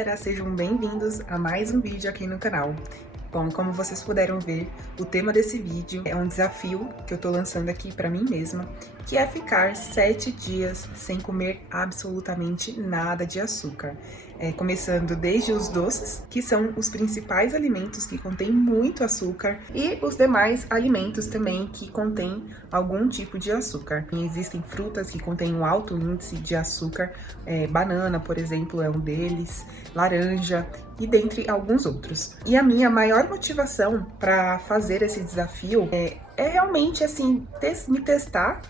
galera, sejam bem-vindos a mais um vídeo aqui no canal. Bom, como vocês puderam ver, o tema desse vídeo é um desafio que eu tô lançando aqui pra mim mesma, que é ficar 7 dias sem comer absolutamente nada de açúcar. Começando desde os doces, que são os principais alimentos que contêm muito açúcar, e os demais alimentos também que contêm algum tipo de açúcar. E existem frutas que contêm um alto índice de açúcar, banana, por exemplo, é um deles, laranja, e dentre alguns outros. E a minha maior motivação para fazer esse desafio é realmente, assim, me testar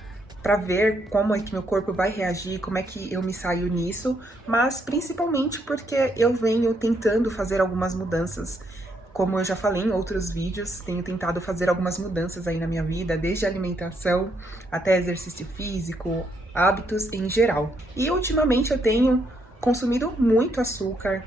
para ver como é que meu corpo vai reagir, como é que eu me saio nisso, mas principalmente porque eu venho tentando fazer algumas mudanças. Como eu já falei em outros vídeos, tenho tentado fazer algumas mudanças aí na minha vida, desde alimentação até exercício físico, hábitos em geral. E ultimamente eu tenho consumido muito açúcar,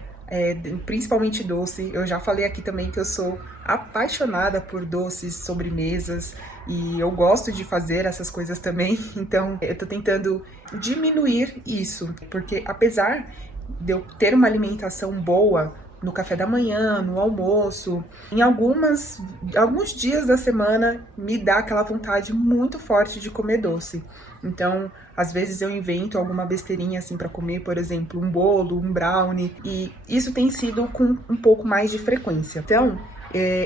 principalmente doce. Eu já falei aqui também que eu sou apaixonada por doces, sobremesas, e eu gosto de fazer essas coisas também, então eu tô tentando diminuir isso, porque apesar de eu ter uma alimentação boa no café da manhã, no almoço, em alguns dias da semana me dá aquela vontade muito forte de comer doce. Então, às vezes eu invento alguma besteirinha assim para comer, por exemplo, um bolo, um brownie, e isso tem sido com um pouco mais de frequência. Então,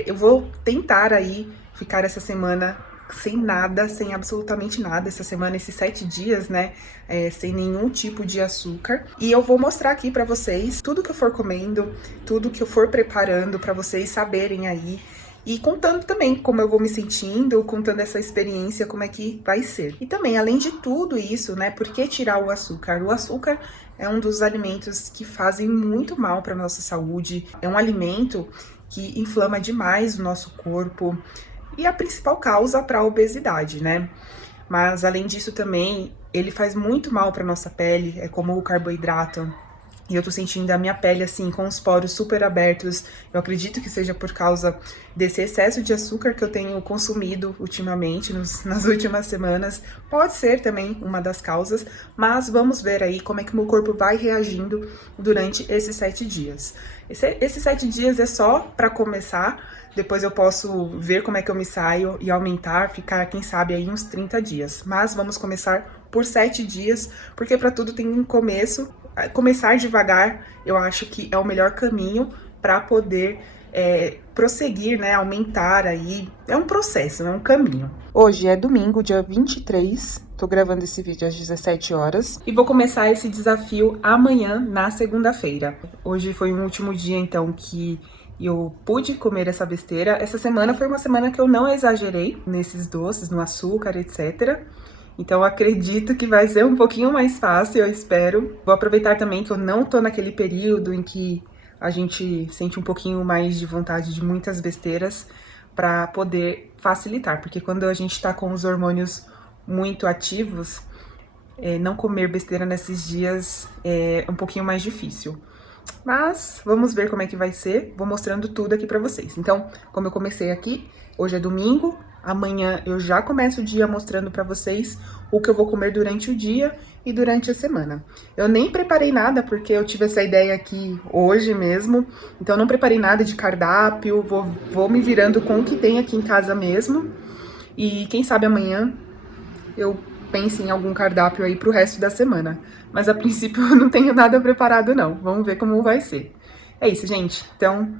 eu vou tentar aí ficar essa semana sem nada, sem absolutamente nada, essa semana, esses 7 dias, né, sem nenhum tipo de açúcar. E eu vou mostrar aqui pra vocês tudo que eu for comendo, tudo que eu for preparando pra vocês saberem aí. E contando também como eu vou me sentindo, contando essa experiência, como é que vai ser. E também, além de tudo isso, né, por que tirar o açúcar? O açúcar é um dos alimentos que fazem muito mal pra nossa saúde, é um alimento que inflama demais o nosso corpo, e a principal causa para a obesidade, né? Mas além disso também, ele faz muito mal para nossa pele, é como o carboidrato. E eu tô sentindo a minha pele assim, com os poros super abertos. Eu acredito que seja por causa desse excesso de açúcar que eu tenho consumido ultimamente, nas últimas semanas. Pode ser também uma das causas, mas vamos ver aí como é que o meu corpo vai reagindo durante esses 7 dias. Esses 7 dias é só para começar. Depois eu posso ver como é que eu me saio e aumentar, ficar, quem sabe, aí uns 30 dias. Mas vamos começar por 7 dias, porque para tudo tem um começo. Começar devagar, eu acho que é o melhor caminho para poder prosseguir, né, aumentar aí. É um processo, é um caminho. Hoje é domingo, dia 23, tô gravando esse vídeo às 17 horas. E vou começar esse desafio amanhã, na segunda-feira. Hoje foi o último dia, então, que eu pude comer essa besteira. Essa semana foi uma semana que eu não exagerei nesses doces, no açúcar, etc. Então, acredito que vai ser um pouquinho mais fácil, eu espero. Vou aproveitar também que eu não tô naquele período em que a gente sente um pouquinho mais de vontade de muitas besteiras para poder facilitar. Porque quando a gente tá com os hormônios muito ativos, não comer besteira nesses dias é um pouquinho mais difícil. Mas vamos ver como é que vai ser, vou mostrando tudo aqui pra vocês. Então, como eu comecei aqui, hoje é domingo, amanhã eu já começo o dia mostrando pra vocês o que eu vou comer durante o dia e durante a semana. Eu nem preparei nada, porque eu tive essa ideia aqui hoje mesmo, então eu não preparei nada de cardápio, vou me virando com o que tem aqui em casa mesmo. E quem sabe amanhã eu pense em algum cardápio aí pro resto da semana. Mas a princípio eu não tenho nada preparado não, vamos ver como vai ser. É isso, gente. Então,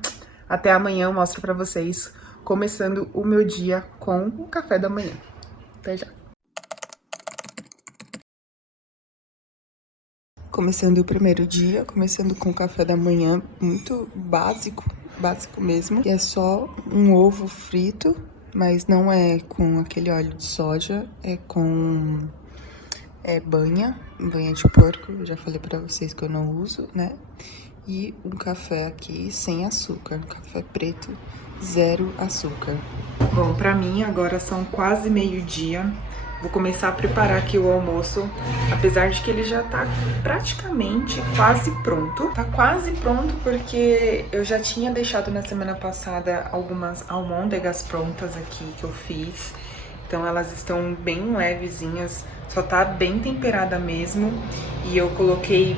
até amanhã eu mostro pra vocês, começando o meu dia com o café da manhã. Até já. Começando o primeiro dia, começando com o café da manhã, muito básico mesmo. Que é só um ovo frito, mas não é com aquele óleo de soja, é com banha de porco. Eu já falei pra vocês que eu não uso, né? E um café aqui sem açúcar, café preto, 0 açúcar. Bom, pra mim agora são quase meio-dia. Vou começar a preparar aqui o almoço, apesar de que ele já tá praticamente quase pronto. Tá quase pronto porque eu já tinha deixado na semana passada algumas almôndegas prontas aqui que eu fiz. Então elas estão bem levezinhas, só tá bem temperada mesmo. E eu coloquei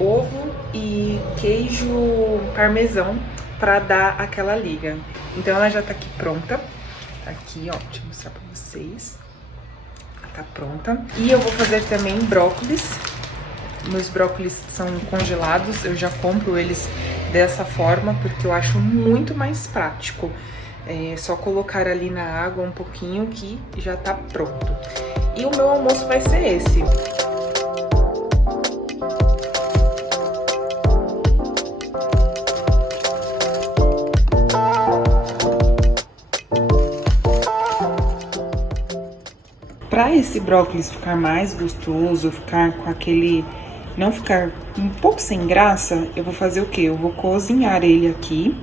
ovo e queijo parmesão pra dar aquela liga. Então ela já tá aqui pronta. Aqui, ó, deixa eu mostrar pra vocês. Tá pronta. E eu vou fazer também brócolis. Meus brócolis são congelados, eu já compro eles dessa forma porque eu acho muito mais prático. É só colocar ali na água um pouquinho que já tá pronto. E o meu almoço vai ser esse. Para esse brócolis ficar mais gostoso, ficar com aquele... não ficar um pouco sem graça, eu vou fazer o quê? Eu vou cozinhar ele aqui.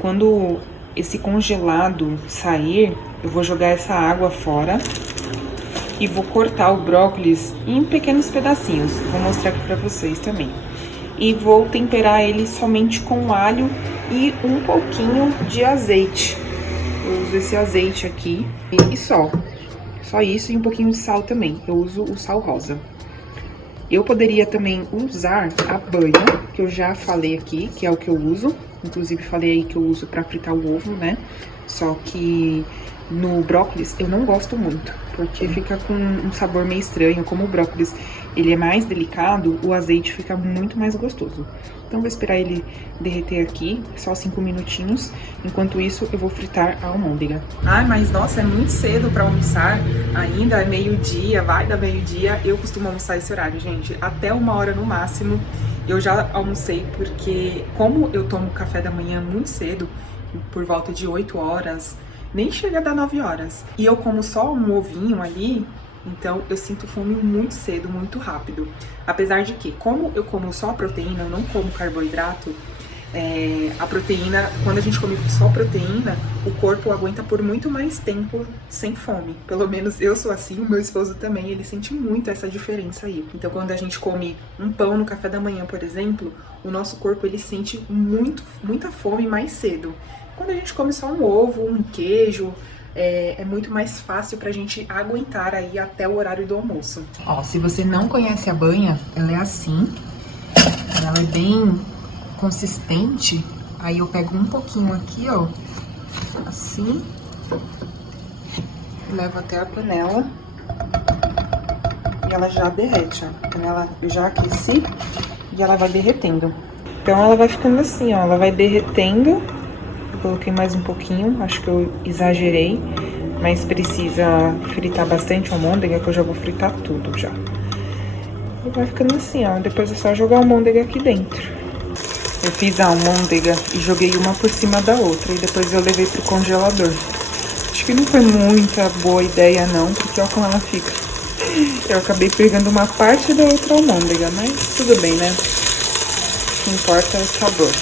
Quando esse congelado sair, eu vou jogar essa água fora e vou cortar o brócolis em pequenos pedacinhos. Vou mostrar aqui para vocês também. E vou temperar ele somente com alho e um pouquinho de azeite. Eu uso esse azeite aqui e só. Só isso e um pouquinho de sal também. Eu uso o sal rosa. Eu poderia também usar a banha, que eu já falei aqui, que é o que eu uso. Inclusive, falei aí que eu uso pra fritar o ovo, né? Só que no brócolis eu não gosto muito, porque fica com um sabor meio estranho. Como o brócolis ele é mais delicado, o azeite fica muito mais gostoso. Então, vou esperar ele derreter aqui, só 5 minutinhos. Enquanto isso, eu vou fritar a almôndega. Ai, mas nossa, é muito cedo pra almoçar. Ainda é meio-dia, vai dar meio-dia. Eu costumo almoçar esse horário, gente, até 1h no máximo. Eu já almocei porque, como eu tomo café da manhã muito cedo, por volta de 8 horas, nem chega a dar 9 horas. E eu como só um ovinho ali, então eu sinto fome muito cedo, muito rápido. Apesar de que, como eu como só proteína, eu não como carboidrato, a proteína, quando a gente come só proteína, o corpo aguenta por muito mais tempo sem fome. Pelo menos eu sou assim, o meu esposo também, ele sente muito essa diferença aí. Então, quando a gente come um pão no café da manhã, por exemplo, o nosso corpo ele sente muita fome mais cedo. Quando a gente come só um ovo, um queijo, é muito mais fácil pra gente aguentar aí até o horário do almoço. Ó, se você não conhece a banha, ela é assim, ela é bem consistente. Aí eu pego um pouquinho aqui, ó, assim, e levo até a panela e ela já derrete, ó. A panela eu já aqueci e ela vai derretendo. Então ela vai ficando assim, ó, ela vai derretendo. Eu coloquei mais um pouquinho, acho que eu exagerei, mas precisa fritar bastante a almôndega, que eu já vou fritar tudo já. E vai ficando assim, ó, depois é só jogar a almôndega aqui dentro. Eu fiz a almôndega e joguei uma por cima da outra, e depois eu levei pro congelador. Acho que não foi muita boa ideia não, porque olha como ela fica. Eu acabei pegando uma parte da outra almôndega, mas tudo bem, né? O que importa é o sabor.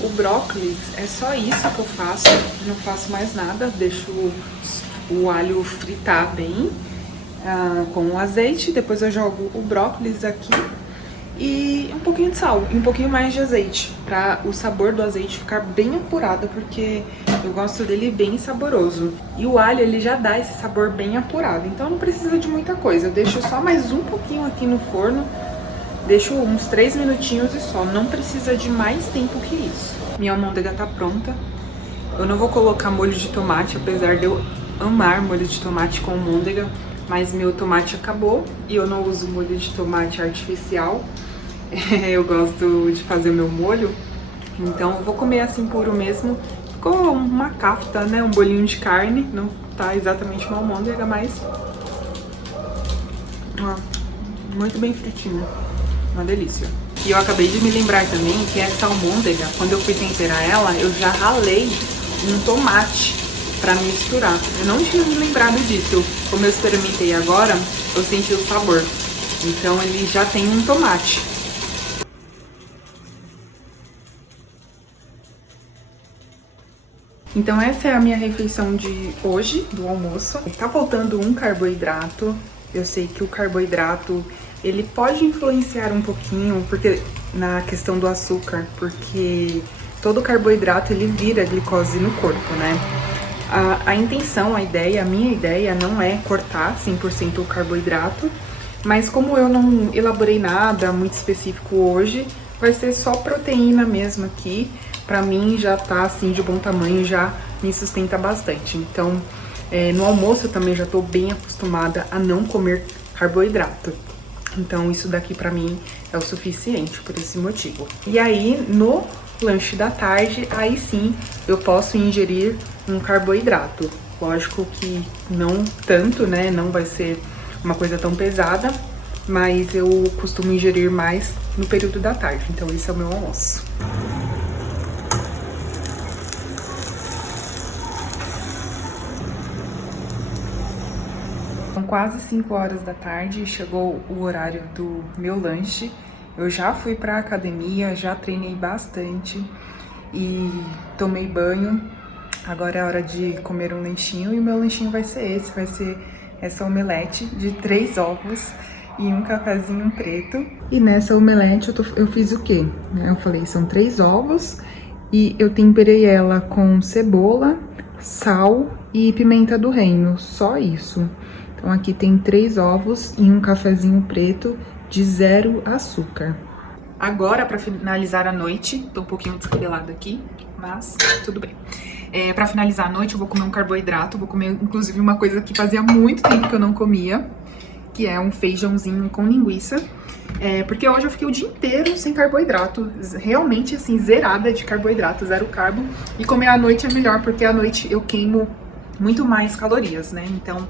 O brócolis é só isso que eu faço, eu não faço mais nada, deixo o alho fritar bem com o azeite, depois eu jogo o brócolis aqui e um pouquinho de sal e um pouquinho mais de azeite, para o sabor do azeite ficar bem apurado, porque eu gosto dele bem saboroso. E o alho, ele já dá esse sabor bem apurado, então não precisa de muita coisa. Eu deixo só mais um pouquinho aqui no forno, deixo uns 3 minutinhos e só, não precisa de mais tempo que isso. Minha almôndega tá pronta. Eu não vou colocar molho de tomate, apesar de eu amar molho de tomate com almôndega, mas meu tomate acabou e eu não uso molho de tomate artificial. Eu gosto de fazer meu molho, então eu vou comer assim puro mesmo. Ficou uma kafta, né? Um bolinho de carne, não tá exatamente uma almôndega, mas ó, muito bem fritinha, uma delícia. E eu acabei de me lembrar também que essa almôndega, quando eu fui temperar ela, eu já ralei um tomate pra misturar. Eu não tinha me lembrado disso. Como eu experimentei agora, eu senti o sabor. Então ele já tem um tomate. Então essa é a minha refeição de hoje, do almoço. Tá faltando um carboidrato. Eu sei que o carboidrato, ele pode influenciar um pouquinho, porque na questão do açúcar, porque todo carboidrato ele vira glicose no corpo, né? A intenção, a minha ideia não é cortar 100% o carboidrato, mas como eu não elaborei nada muito específico hoje, vai ser só proteína mesmo aqui. Pra mim já tá assim de bom tamanho, já me sustenta bastante. Então, no almoço eu também já tô bem acostumada a não comer carboidrato. Então isso daqui pra mim é o suficiente por esse motivo. E aí, no lanche da tarde, aí sim eu posso ingerir um carboidrato. Lógico que não tanto, né? Não vai ser uma coisa tão pesada, mas eu costumo ingerir mais no período da tarde. Então esse é o meu almoço. São quase 5 horas da tarde e chegou o horário do meu lanche. Eu já fui pra academia, já treinei bastante e tomei banho. Agora é hora de comer um lanchinho e o meu lanchinho vai ser essa omelete de 3 ovos e um cafezinho preto. E nessa omelete eu fiz o quê? Eu falei, são 3 ovos e eu temperei ela com cebola, sal e pimenta do reino, só isso. Então aqui tem 3 ovos e um cafezinho preto de 0 açúcar. Agora, pra finalizar a noite, tô um pouquinho descabelada aqui, mas tudo bem. Pra finalizar a noite eu vou comer um carboidrato, vou comer inclusive uma coisa que fazia muito tempo que eu não comia, que é um feijãozinho com linguiça. Porque hoje eu fiquei o dia inteiro sem carboidrato, realmente assim, zerada de carboidrato, 0 carbo. E comer à noite é melhor, porque à noite eu queimo muito mais calorias, né? Então,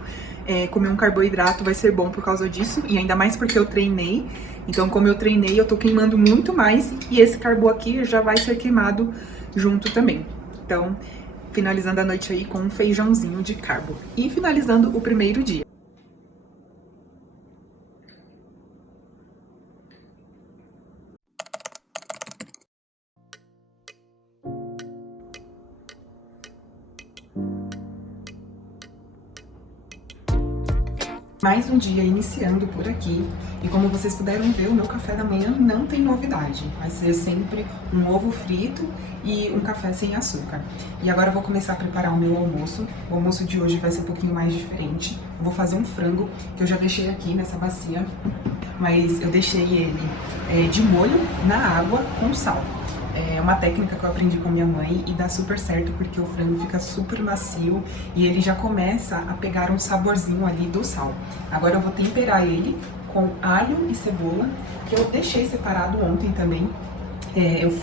comer um carboidrato vai ser bom por causa disso, e ainda mais porque eu treinei. Então, como eu treinei, eu tô queimando muito mais, e esse carbo aqui já vai ser queimado junto também. Então, finalizando a noite aí com um feijãozinho de carbo. E finalizando o primeiro dia. Mais um dia iniciando por aqui, e como vocês puderam ver, o meu café da manhã não tem novidade. Vai ser sempre um ovo frito e um café sem açúcar. E agora eu vou começar a preparar o meu almoço. O almoço de hoje vai ser um pouquinho mais diferente. Eu vou fazer um frango, que eu já deixei aqui nessa bacia, mas eu deixei ele de molho na água com sal. É uma técnica que eu aprendi com minha mãe e dá super certo, porque o frango fica super macio e ele já começa a pegar um saborzinho ali do sal. Agora eu vou temperar ele com alho e cebola, que eu deixei separado ontem também.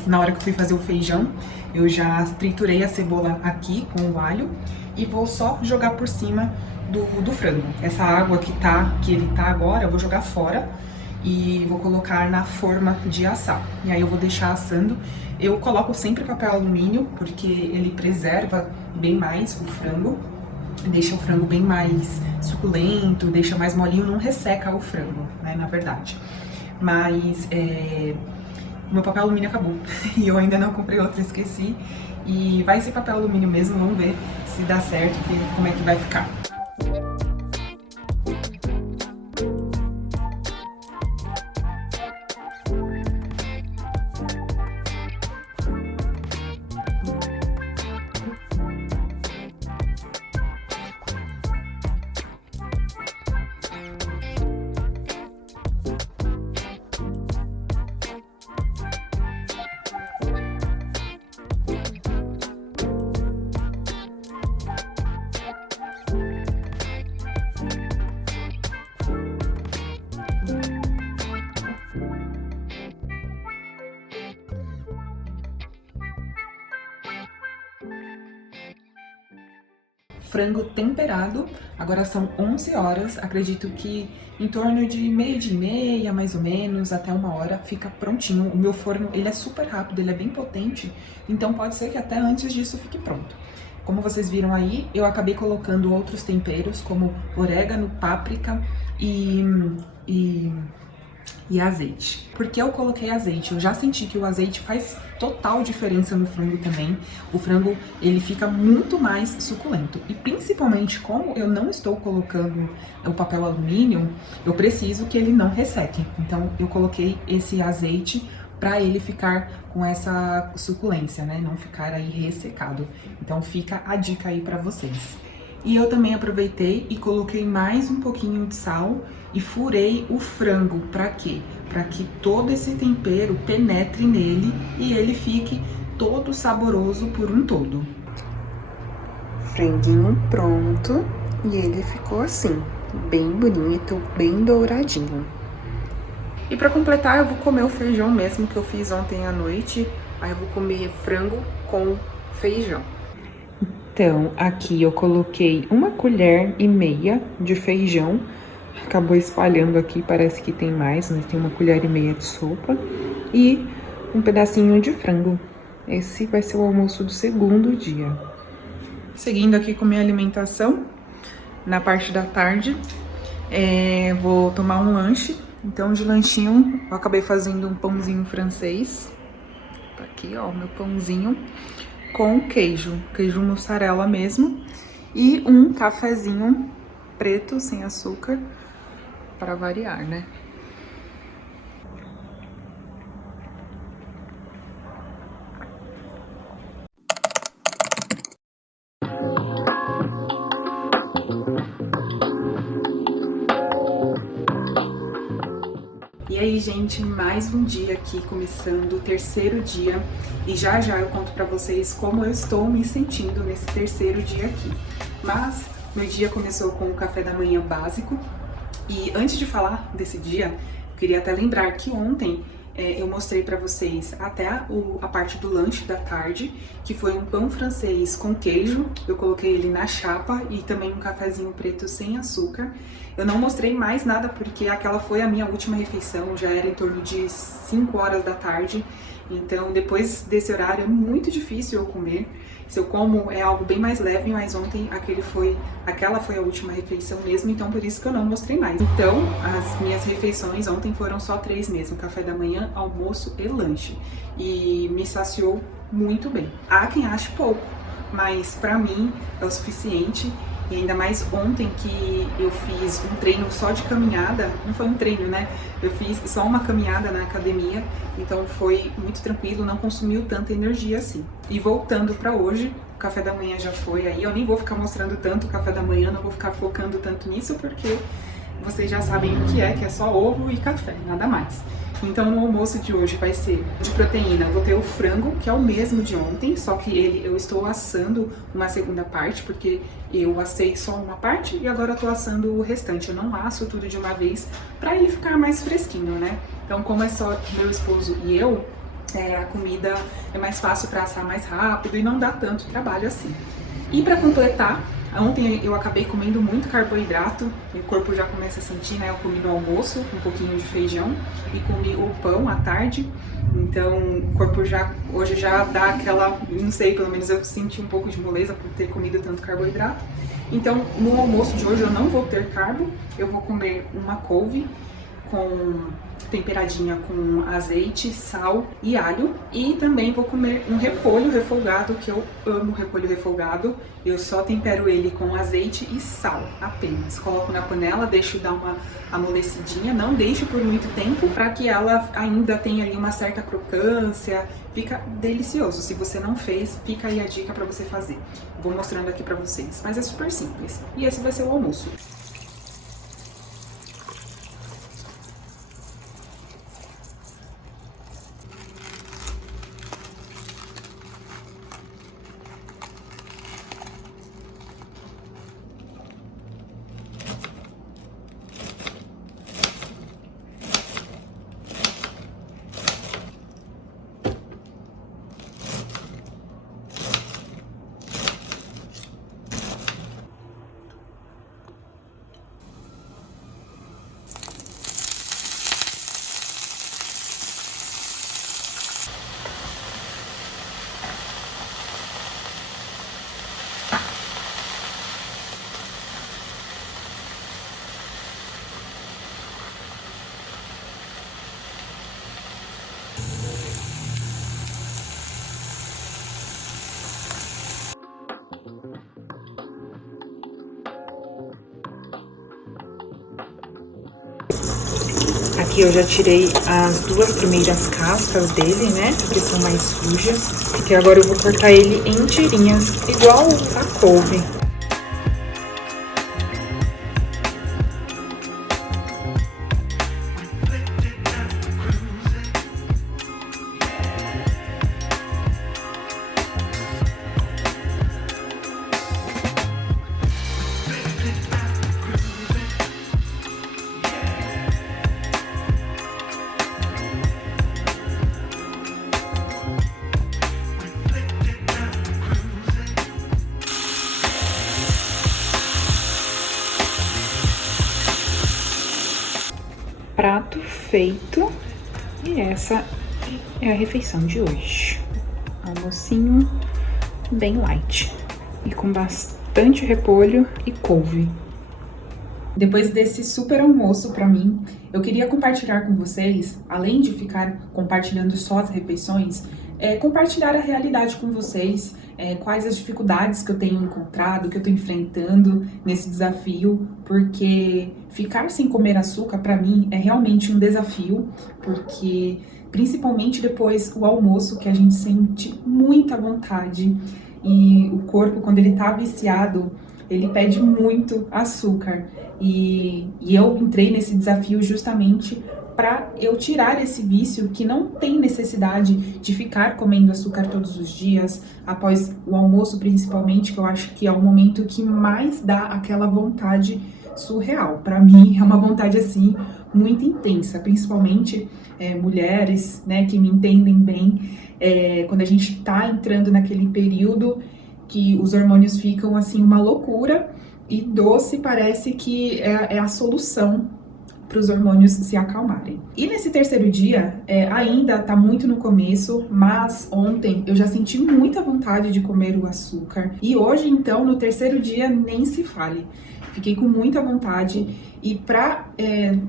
Na hora que eu fui fazer o feijão, eu já triturei a cebola aqui com o alho e vou só jogar por cima do frango. Essa água que ele tá agora, eu vou jogar fora e vou colocar na forma de assar. E aí eu vou deixar assando. Eu coloco sempre papel alumínio, porque ele preserva bem mais o frango, deixa o frango bem mais suculento, deixa mais molinho, não resseca o frango, né, na verdade. Mas meu papel alumínio acabou e eu ainda não comprei outro, esqueci. E vai ser papel alumínio mesmo, vamos ver se dá certo, como é que vai ficar. frango temperado. Agora são 11 horas, acredito que em torno de meio-dia e meia, mais ou menos, até 1 hora, fica prontinho. O meu forno, ele é super rápido, ele é bem potente, então pode ser que até antes disso fique pronto. Como vocês viram aí, eu acabei colocando outros temperos, como orégano, páprica e azeite. Por que eu coloquei azeite? Eu já senti que o azeite faz total diferença no frango também. O frango, ele fica muito mais suculento. E principalmente, como eu não estou colocando o papel alumínio, eu preciso que ele não resseque. Então, eu coloquei esse azeite para ele ficar com essa suculência, né? Não ficar aí ressecado. Então, fica a dica aí para vocês. E eu também aproveitei e coloquei mais um pouquinho de sal e furei o frango. Para quê? Para que todo esse tempero penetre nele e ele fique todo saboroso por um todo. Franguinho pronto e ele ficou assim, bem bonito, bem douradinho. E para completar, eu vou comer o feijão mesmo que eu fiz ontem à noite. Aí eu vou comer frango com feijão. Então, aqui eu coloquei 1,5 colher de feijão. Acabou espalhando aqui, parece que tem mais, mas tem 1,5 colher de sopa. E um pedacinho de frango. Esse vai ser o almoço do segundo dia. Seguindo aqui com minha alimentação, na parte da tarde, vou tomar um lanche. Então, de lanchinho, eu acabei fazendo um pãozinho francês. Tá aqui, ó, meu pãozinho. Com queijo mussarela mesmo, e um cafezinho preto, sem açúcar, para variar, né? E aí, gente, mais um dia aqui, começando o terceiro dia, e já eu conto pra vocês como eu estou me sentindo nesse terceiro dia aqui. Mas meu dia começou com o café da manhã básico, e antes de falar desse dia, eu queria até lembrar que ontem eu mostrei pra vocês até a parte do lanche da tarde, que foi um pão francês com queijo. Eu coloquei ele na chapa e também um cafezinho preto sem açúcar. Eu não mostrei mais nada porque aquela foi a minha última refeição, já era em torno de 5 horas da tarde. Então, depois desse horário é muito difícil eu comer. Se eu como é algo bem mais leve, mas ontem aquela foi a última refeição mesmo, então por isso que eu não mostrei mais. Então, as minhas refeições ontem foram só 3 mesmo, café da manhã, almoço e lanche. E me saciou muito bem. Há quem ache pouco, mas pra mim é o suficiente. E ainda mais ontem que eu fiz um treino só de caminhada, não foi um treino, né? Eu fiz só uma caminhada na academia, então foi muito tranquilo, não consumiu tanta energia assim. E voltando pra hoje, o café da manhã já foi aí, eu nem vou ficar mostrando tanto o café da manhã, não vou ficar focando tanto nisso, porque vocês já sabem o que é só ovo e café, nada mais. Então, no almoço de hoje vai ser de proteína. Vou ter o frango, que é o mesmo de ontem, só que eu estou assando uma segunda parte, porque eu assei só uma parte e agora eu tô assando o restante. Eu não asso tudo de uma vez para ele ficar mais fresquinho, né? Então, como é só meu esposo e eu, a comida é mais fácil para assar mais rápido e não dá tanto trabalho assim. E para completar, ontem eu acabei comendo muito carboidrato, e o corpo já começa a sentir, né? Eu comi no almoço um pouquinho de feijão e comi o pão à tarde, então o corpo hoje já dá aquela, não sei, pelo menos eu senti um pouco de moleza por ter comido tanto carboidrato. Então no almoço de hoje eu não vou ter carbo, eu vou comer uma couve temperadinha com azeite, sal e alho. E também vou comer um repolho refogado, que eu amo repolho refogado. Eu só tempero ele com azeite e sal apenas. Coloco na panela, deixo dar uma amolecidinha, não deixo por muito tempo, para que ela ainda tenha ali uma certa crocância. Fica delicioso. Se você não fez, fica aí a dica para você fazer. Vou mostrando aqui para vocês, mas é super simples. E esse vai ser o almoço. Aqui eu já tirei as 2 primeiras cascas dele, né? Que são mais sujas. Porque agora eu vou cortar ele em tirinhas, igual a couve. Prato feito, e essa é a refeição de hoje. Almocinho bem light e com bastante repolho e couve. Depois desse super almoço pra mim, eu queria compartilhar com vocês, além de ficar compartilhando só as refeições, compartilhar a realidade com vocês, quais as dificuldades que eu tenho encontrado, que eu tô enfrentando nesse desafio, porque ficar sem comer açúcar pra mim é realmente um desafio, porque principalmente depois do almoço, que a gente sente muita vontade, e o corpo, quando ele tá viciado, ele pede muito açúcar. E eu entrei nesse desafio justamente para eu tirar esse vício que não tem necessidade de ficar comendo açúcar todos os dias, após o almoço principalmente, que eu acho que é o momento que mais dá aquela vontade surreal. Para mim é uma vontade assim muito intensa, principalmente mulheres, né, que me entendem bem, quando a gente tá entrando naquele período que os hormônios ficam assim uma loucura, e doce parece que é a solução para os hormônios se acalmarem. E nesse terceiro dia, ainda tá muito no começo, mas ontem eu já senti muita vontade de comer o açúcar. E hoje, então, no terceiro dia, nem se fale. Fiquei com muita vontade, e para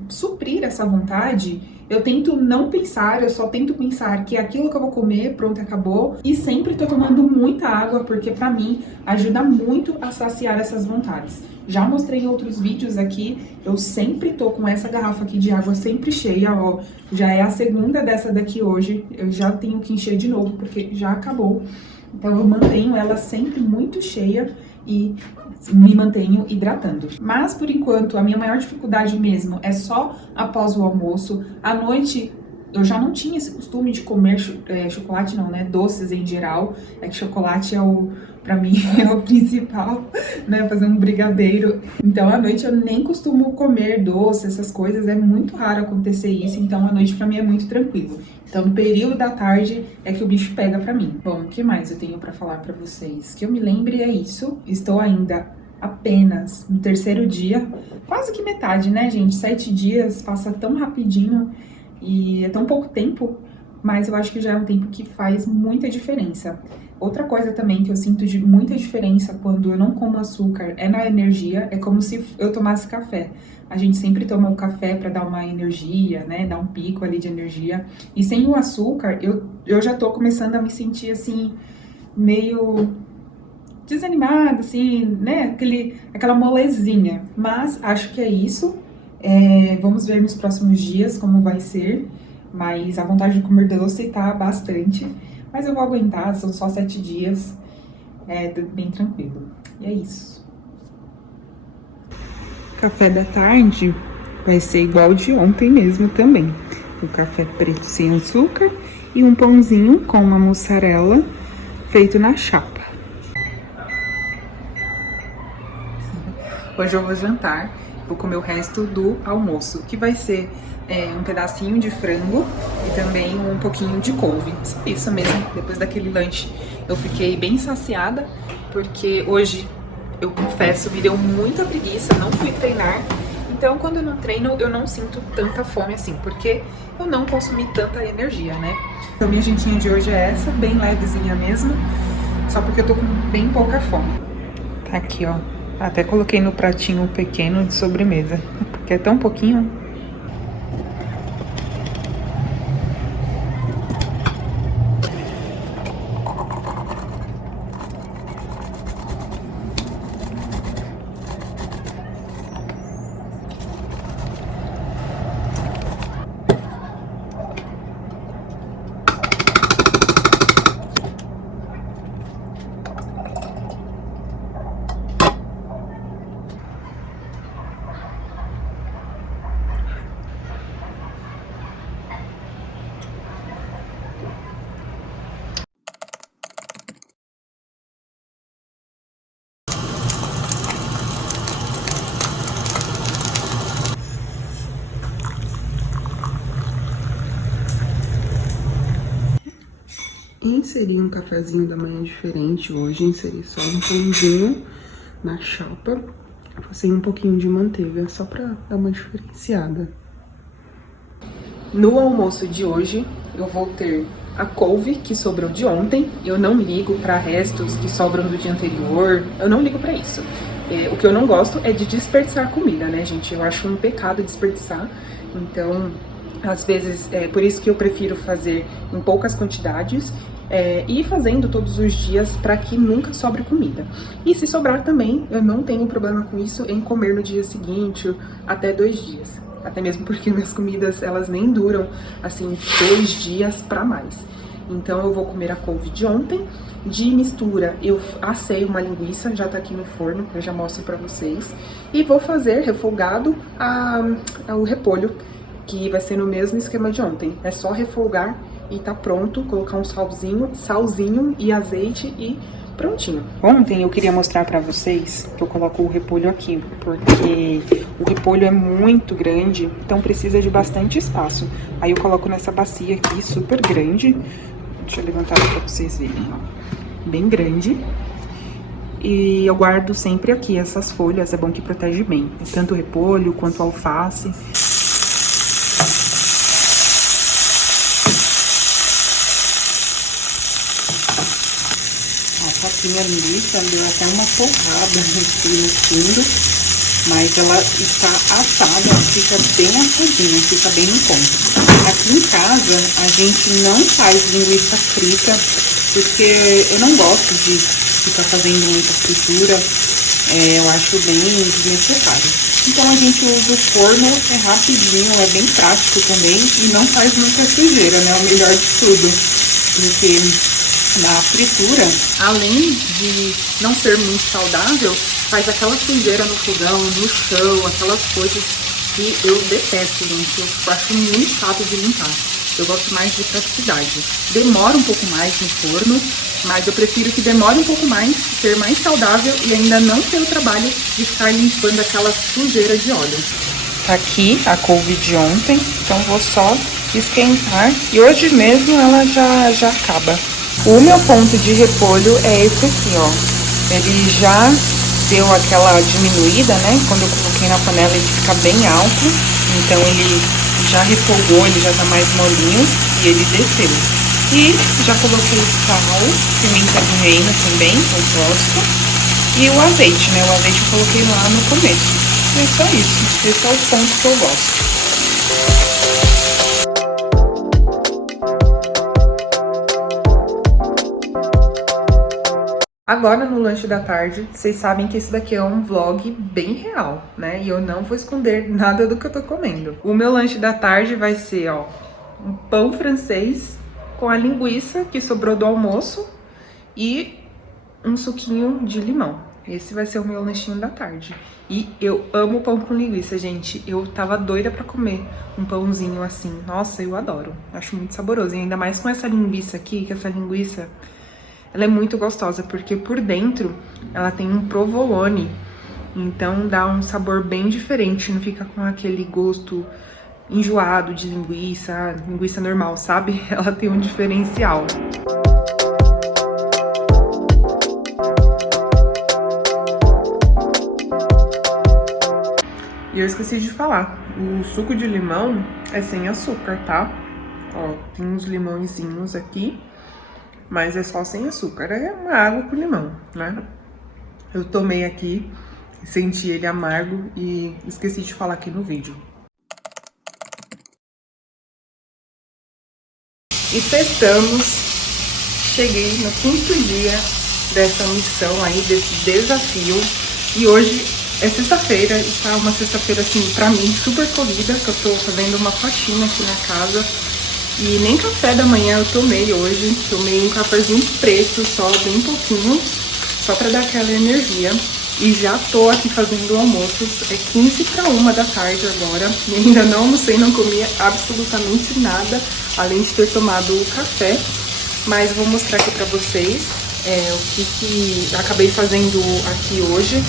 suprir essa vontade, eu tento não pensar, eu só tento pensar que aquilo que eu vou comer, pronto, acabou. E sempre tô tomando muita água, porque pra mim ajuda muito a saciar essas vontades. Já mostrei em outros vídeos aqui, eu sempre tô com essa garrafa aqui de água sempre cheia, ó. Já é a segunda dessa daqui hoje, eu já tenho que encher de novo, porque já acabou. Então eu mantenho ela sempre muito cheia e me mantenho hidratando. Mas, por enquanto, a minha maior dificuldade mesmo é só após o almoço. À noite, eu já não tinha esse costume de comer chocolate não, né? Doces em geral. É que chocolate pra mim, é o principal, né? Fazer um brigadeiro. Então, à noite eu nem costumo comer doce, essas coisas. É muito raro acontecer isso. Então, à noite pra mim é muito tranquilo. Então, no período da tarde é que o bicho pega pra mim. Bom, o que mais eu tenho pra falar pra vocês? Que eu me lembre é isso. Estou ainda apenas no terceiro dia. Quase que metade, né, gente? 7 dias passa tão rapidinho e é tão pouco tempo, mas eu acho que já é um tempo que faz muita diferença. Outra coisa também que eu sinto de muita diferença quando eu não como açúcar é na energia. É como se eu tomasse café. A gente sempre toma o café para dar uma energia, né? Dar um pico ali de energia. E sem o açúcar, eu já tô começando a me sentir assim, meio desanimada, assim, né? Aquela molezinha. Mas acho que é isso. Vamos ver nos próximos dias como vai ser. Mas a vontade de comer doce tá bastante. Mas eu vou aguentar, são só 7 dias. Bem tranquilo. E é isso. Café da tarde vai ser igual de ontem mesmo também. O café preto sem açúcar e um pãozinho com uma mussarela feito na chapa. Hoje eu vou jantar, vou comer o resto do almoço, que vai ser um pedacinho de frango e também um pouquinho de couve. Isso mesmo, depois daquele lanche eu fiquei bem saciada, porque hoje, eu confesso, me deu muita preguiça, não fui treinar. Então, quando eu não treino, eu não sinto tanta fome assim, porque eu não consumi tanta energia, né? Então, minha jantinha de hoje é essa, bem levezinha mesmo, só porque eu tô com bem pouca fome. Tá aqui, ó. Até coloquei no pratinho pequeno de sobremesa, porque é tão pouquinho. inserir um cafezinho da manhã diferente hoje, inseri só um pãozinho na chapa. Passei um pouquinho de manteiga, só pra dar uma diferenciada. No almoço de hoje, eu vou ter a couve que sobrou de ontem. Eu não ligo para restos que sobram do dia anterior, eu não ligo para isso. O que eu não gosto é de desperdiçar comida, né, gente? Eu acho um pecado desperdiçar, então, às vezes, é por isso que eu prefiro fazer em poucas quantidades e ir fazendo todos os dias para que nunca sobre comida. E se sobrar também, eu não tenho problema com isso em comer no dia seguinte, até 2 dias. Até mesmo porque minhas comidas, elas nem duram, assim, 2 dias para mais. Então, eu vou comer a couve de ontem. De mistura, eu assei uma linguiça, já tá aqui no forno, eu já mostro pra vocês. E vou fazer refogado o repolho, que vai ser no mesmo esquema de ontem. É só refogar e tá pronto, colocar um salzinho e azeite e prontinho. Ontem eu queria mostrar pra vocês que eu coloco o repolho aqui, porque o repolho é muito grande, então precisa de bastante espaço. Aí eu coloco nessa bacia aqui, super grande. Deixa eu levantar pra vocês verem, ó. Bem grande. E eu guardo sempre aqui essas folhas, é bom que protege bem. Tanto o repolho quanto a alface. Ó, tá aqui a linguiça, deu até uma torrada aqui no fundo. Mas ela está assada, fica bem assadinha, fica bem no ponto. Aqui em casa, a gente não faz linguiça frita, porque eu não gosto de ficar fazendo muita fritura, eu acho bem desnecessário. Então a gente usa o forno, é rapidinho, é bem prático também, e não faz muita sujeira, né? O melhor de tudo, porque na fritura, além de não ser muito saudável, faz aquela sujeira no fogão, no chão, aquelas coisas que eu detesto, gente. Eu acho muito chato de limpar. Eu gosto mais de praticidade. Demora um pouco mais no forno, mas eu prefiro que demore um pouco mais, ser mais saudável e ainda não ter o trabalho de ficar limpando aquela sujeira de óleo. Tá aqui a couve de ontem, então vou só esquentar e hoje mesmo ela já acaba. O meu ponto de repolho é esse aqui, ó. Ele já deu aquela diminuída, né? Quando eu coloquei na panela ele fica bem alto, então ele já refogou, ele já tá mais molinho e ele desceu. E já coloquei sal, pimenta do reino também, eu gosto. E o azeite, né? O azeite eu coloquei lá no começo. É só isso, esses são os pontos que eu gosto. Agora, no lanche da tarde, vocês sabem que esse daqui é um vlog bem real, né? E eu não vou esconder nada do que eu tô comendo. O meu lanche da tarde vai ser, ó, um pão francês com a linguiça que sobrou do almoço e um suquinho de limão. Esse vai ser o meu lanchinho da tarde. E eu amo pão com linguiça, gente. Eu tava doida pra comer um pãozinho assim. Nossa, eu adoro. Acho muito saboroso. E ainda mais com essa linguiça aqui, que essa linguiça... ela é muito gostosa, porque por dentro ela tem um provolone, então dá um sabor bem diferente, não fica com aquele gosto enjoado de linguiça, linguiça normal, sabe? Ela tem um diferencial. E eu esqueci de falar, o suco de limão é sem açúcar, tá? Ó, tem uns limõezinhos aqui. Mas é só sem açúcar, é uma água com limão, né? Eu tomei aqui, senti ele amargo e esqueci de falar aqui no vídeo. E sextamos, cheguei no 5º dia dessa missão aí, desse desafio. E hoje é sexta-feira e tá uma sexta-feira assim, pra mim, super corrida, que eu tô fazendo uma faxina aqui na casa. E nem café da manhã eu tomei hoje, tomei um cafezinho preto só, bem pouquinho, só pra dar aquela energia. E já tô aqui fazendo o almoço, é 15:45 da tarde agora, e ainda não almocei, não comi absolutamente nada, além de ter tomado o café. Mas vou mostrar aqui pra vocês o que eu acabei fazendo aqui hoje,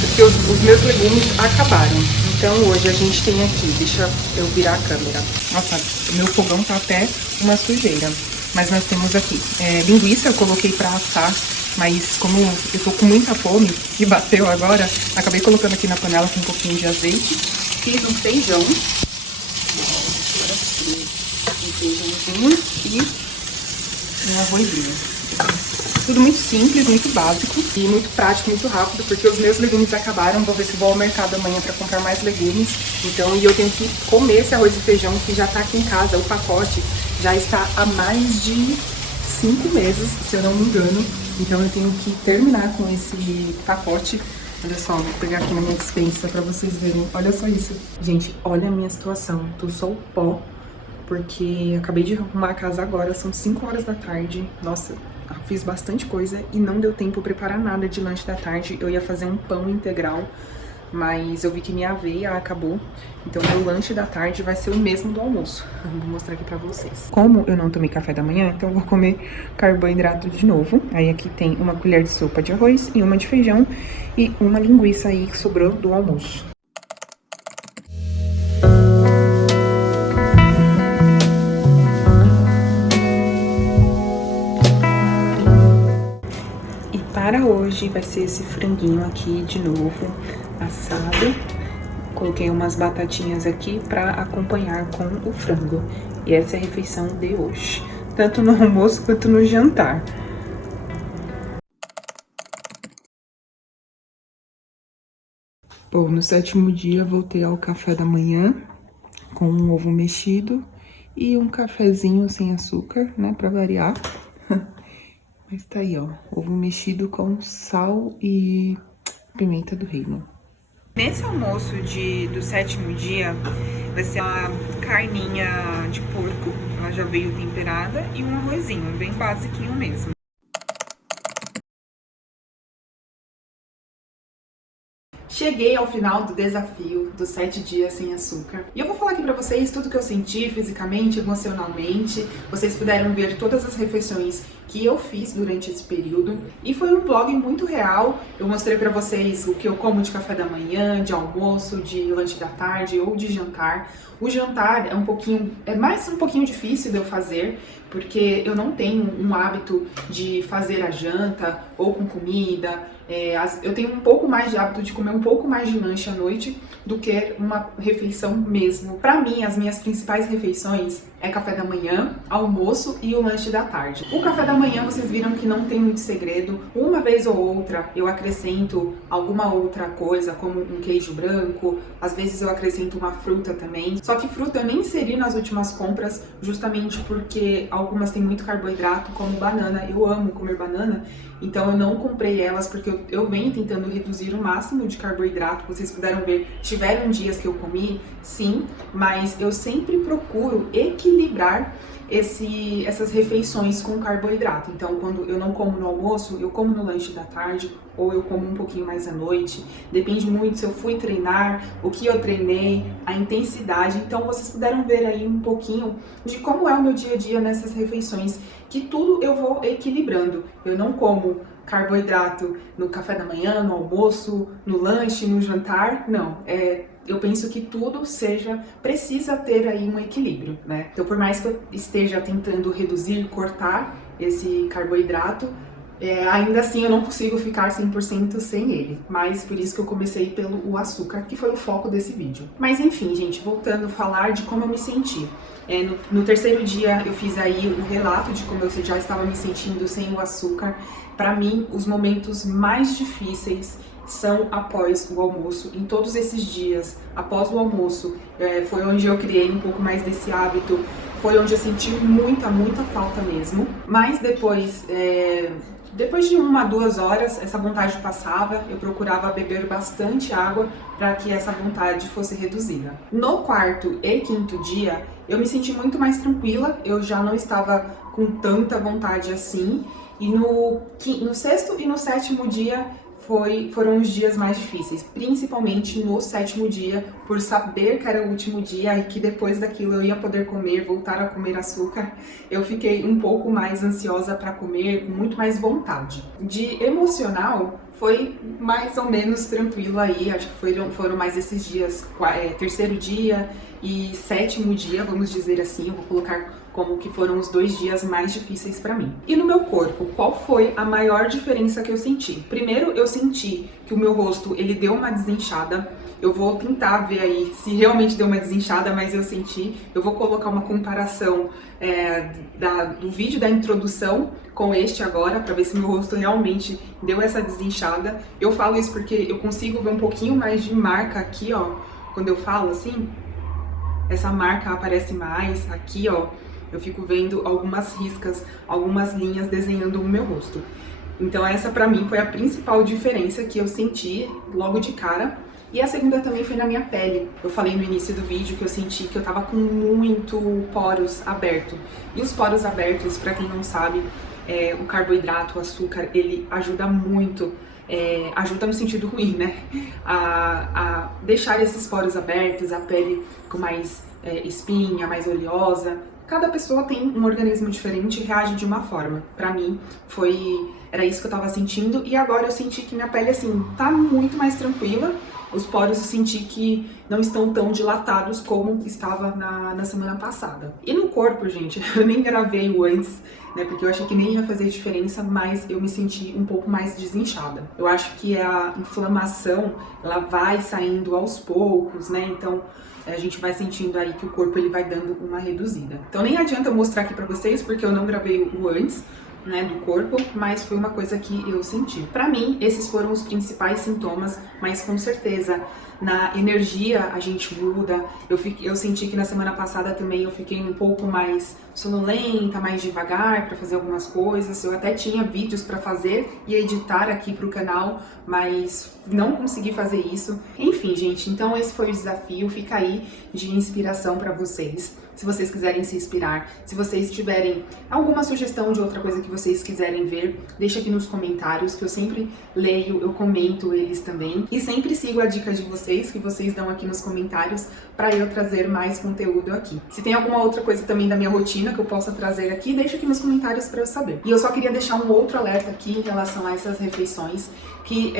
porque os meus legumes acabaram. Então hoje a gente tem aqui, deixa eu virar a câmera. Ah tá, meu fogão tá até uma sujeira. Mas nós temos aqui linguiça, eu coloquei pra assar, mas como eu tô com muita fome e bateu agora, acabei colocando aqui na panela com um pouquinho de azeite. E no feijão, vou mostrar aqui, um feijãozinho e um arrozinho. Tudo muito simples, muito básico e muito prático, muito rápido, porque os meus legumes acabaram. Vou ver se vou ao mercado amanhã para comprar mais legumes. Então, eu tenho que comer esse arroz e feijão que já tá aqui em casa. O pacote já está há mais de 5 meses, se eu não me engano. Então, eu tenho que terminar com esse pacote. Olha só, vou pegar aqui na minha despensa para vocês verem. Olha só isso. Gente, olha a minha situação. Tô só o pó, porque acabei de arrumar a casa agora. São 5 horas da tarde. Nossa, fiz bastante coisa e não deu tempo preparar nada de lanche da tarde. Eu ia fazer um pão integral, mas eu vi que minha aveia acabou. Então, meu lanche da tarde vai ser o mesmo do almoço. Vou mostrar aqui pra vocês. Como eu não tomei café da manhã, então eu vou comer carboidrato de novo. Aí aqui tem uma colher de sopa de arroz e uma de feijão e uma linguiça aí que sobrou do almoço. Para hoje vai ser esse franguinho aqui de novo, assado. Coloquei umas batatinhas aqui para acompanhar com o frango. E essa é a refeição de hoje, tanto no almoço quanto no jantar. Bom, no 7º dia voltei ao café da manhã com um ovo mexido e um cafezinho sem açúcar, né, para variar. Mas tá aí, ó, ovo mexido com sal e pimenta do reino. Nesse almoço do 7º dia, vai ser uma carninha de porco, ela já veio temperada, e um arrozinho, bem basiquinho mesmo. Cheguei ao final do desafio dos 7 dias sem açúcar. E eu vou falar aqui pra vocês tudo que eu senti fisicamente, emocionalmente. Vocês puderam ver todas as refeições que eu fiz durante esse período. E foi um vlog muito real. Eu mostrei pra vocês o que eu como de café da manhã, de almoço, de lanche da tarde ou de jantar. O jantar é mais um pouquinho difícil de eu fazer, porque eu não tenho um hábito de fazer a janta ou com comida. Eu tenho um pouco mais de hábito de comer um pouco mais de lanche à noite do que uma refeição mesmo. Pra mim, as minhas principais refeições é café da manhã, almoço e o lanche da tarde. O café da manhã, vocês viram que não tem muito segredo. Uma vez ou outra, eu acrescento alguma outra coisa, como um queijo branco. Às vezes eu acrescento uma fruta também. Só que fruta eu nem inseri nas últimas compras, justamente porque algumas têm muito carboidrato, como banana. Eu amo comer banana, então eu não comprei elas porque eu venho tentando reduzir o máximo de carboidrato. Vocês puderam ver, tiveram dias que eu comi, sim, mas eu sempre procuro equilibrar essas refeições com carboidrato. Então, quando eu não como no almoço, eu como no lanche da tarde, ou eu como um pouquinho mais à noite. Depende muito se eu fui treinar, o que eu treinei, a intensidade. Então, vocês puderam ver aí um pouquinho de como é o meu dia a dia nessas refeições, que tudo eu vou equilibrando. Eu não como carboidrato no café da manhã, no almoço, no lanche, no jantar, não. Eu penso que tudo precisa ter aí um equilíbrio, né? Então, por mais que eu esteja tentando reduzir, cortar esse carboidrato, ainda assim eu não consigo ficar 100% sem ele. Mas por isso que eu comecei pelo açúcar, que foi o foco desse vídeo. Mas enfim, gente, voltando a falar de como eu me senti. No 3º dia eu fiz aí um relato de como eu já estava me sentindo sem o açúcar. Pra mim, os momentos mais difíceis são após o almoço. Em todos esses dias, após o almoço, foi onde eu criei um pouco mais desse hábito, foi onde eu senti muita falta mesmo. Mas depois de 1 a 2 horas, essa vontade passava, eu procurava beber bastante água para que essa vontade fosse reduzida. No 4º e 5º dia, eu me senti muito mais tranquila, eu já não estava com tanta vontade assim. E no 6º e no 7º dia foram os dias mais difíceis, principalmente no 7º dia, por saber que era o último dia e que depois daquilo eu ia poder voltar a comer açúcar. Eu fiquei um pouco mais ansiosa para comer, com muito mais vontade. De emocional, foi mais ou menos tranquilo aí, acho que foram mais esses dias, 3º dia e 7º dia, vamos dizer assim. Eu vou colocar como que foram os 2 dias mais difíceis pra mim. E no meu corpo, qual foi a maior diferença que eu senti? Primeiro, eu senti que o meu rosto, ele deu uma desinchada. Eu vou tentar ver aí se realmente deu uma desinchada, mas eu senti. Eu vou colocar uma comparação do vídeo da introdução com este agora, pra ver se meu rosto realmente deu essa desinchada. Eu falo isso porque eu consigo ver um pouquinho mais de marca aqui, ó, quando eu falo assim. Essa marca aparece mais aqui, ó. Eu fico vendo algumas riscas, algumas linhas desenhando o meu rosto. Então essa pra mim foi a principal diferença que eu senti logo de cara. E a segunda também foi na minha pele. Eu falei no início do vídeo que eu senti que eu tava com muito poros aberto. E os poros abertos, pra quem não sabe, o carboidrato, o açúcar, ele ajuda muito, ajuda no sentido ruim, né? A deixar esses poros abertos, a pele com mais espinha, mais oleosa. Cada pessoa tem um organismo diferente e reage de uma forma. Pra mim, era isso que eu tava sentindo. E agora eu senti que minha pele, assim, tá muito mais tranquila. Os poros eu senti que não estão tão dilatados como estava na semana passada. E no corpo, gente, eu nem gravei o antes, né, porque eu achei que nem ia fazer diferença, mas eu me senti um pouco mais desinchada. Eu acho que a inflamação, ela vai saindo aos poucos, né, então a gente vai sentindo aí que o corpo ele vai dando uma reduzida. Então nem adianta eu mostrar aqui pra vocês, porque eu não gravei o antes, né, do corpo, mas foi uma coisa que eu senti. Pra mim, esses foram os principais sintomas, mas com certeza na energia a gente muda. Eu senti que na semana passada também eu fiquei um pouco mais sonolenta, mais devagar para fazer algumas coisas. Eu até tinha vídeos para fazer e editar aqui pro canal, mas não consegui fazer isso. Enfim, gente, então esse foi o desafio. Fica aí de inspiração para vocês. Se vocês quiserem se inspirar, se vocês tiverem alguma sugestão de outra coisa que vocês quiserem ver, deixa aqui nos comentários, que eu sempre leio, eu comento eles também. E sempre sigo a dica de vocês, que vocês dão aqui nos comentários, para eu trazer mais conteúdo aqui. Se tem alguma outra coisa também da minha rotina que eu possa trazer aqui, deixa aqui nos comentários para eu saber. E eu só queria deixar um outro alerta aqui em relação a essas refeições, que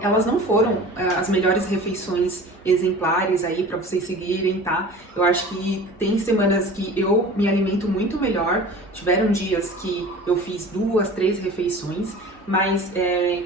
elas não foram as melhores refeições exemplares aí para vocês seguirem, tá? Eu acho que tem semanas que eu me alimento muito melhor, tiveram dias que eu fiz 2, 3 refeições, mas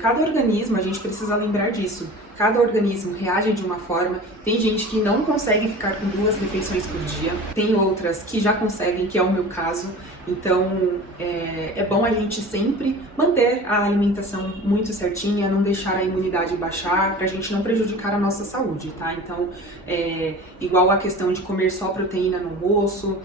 cada organismo, a gente precisa lembrar disso. Cada organismo reage de uma forma. Tem gente que não consegue ficar com 2 refeições por dia, tem outras que já conseguem, que é o meu caso. Então é bom a gente sempre manter a alimentação muito certinha, não deixar a imunidade baixar, pra gente não prejudicar a nossa saúde, tá? Então, igual a questão de comer só proteína no almoço,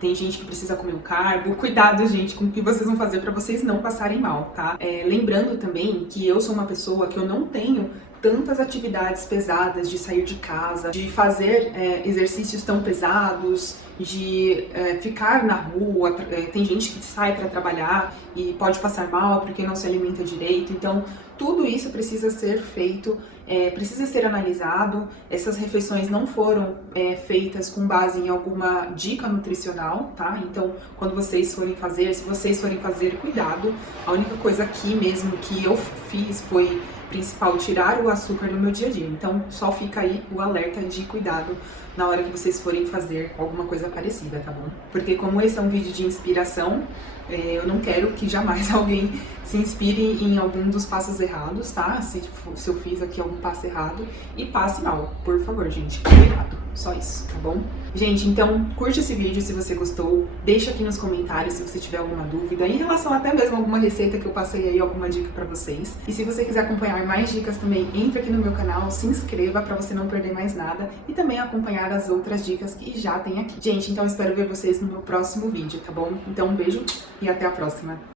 tem gente que precisa comer o carbo. Cuidado, gente, com o que vocês vão fazer pra vocês não passarem mal, tá? Lembrando também que eu sou uma pessoa que eu não tenho tantas atividades pesadas de sair de casa, de fazer exercícios tão pesados, de ficar na rua. Tem gente que sai para trabalhar e pode passar mal porque não se alimenta direito. Então, tudo isso precisa ser feito, precisa ser analisado. Essas refeições não foram feitas com base em alguma dica nutricional, tá? Então, quando vocês forem fazer, se vocês forem fazer, cuidado. A única coisa aqui mesmo que eu fiz foi principal, tirar o açúcar do meu dia a dia. Então, só fica aí o alerta de cuidado na hora que vocês forem fazer alguma coisa parecida, tá bom? Porque como esse é um vídeo de inspiração, eu não quero que jamais alguém se inspire em algum dos passos errados, tá? Se eu fiz aqui algum passo errado e passe mal, por favor, gente, cuidado. Só isso, tá bom? Gente, então curte esse vídeo se você gostou, deixa aqui nos comentários se você tiver alguma dúvida, em relação até mesmo a alguma receita que eu passei aí, alguma dica pra vocês. E se você quiser acompanhar mais dicas também, entra aqui no meu canal, se inscreva pra você não perder mais nada e também acompanhar as outras dicas que já tem aqui. Gente, então espero ver vocês no meu próximo vídeo, tá bom? Então um beijo e até a próxima!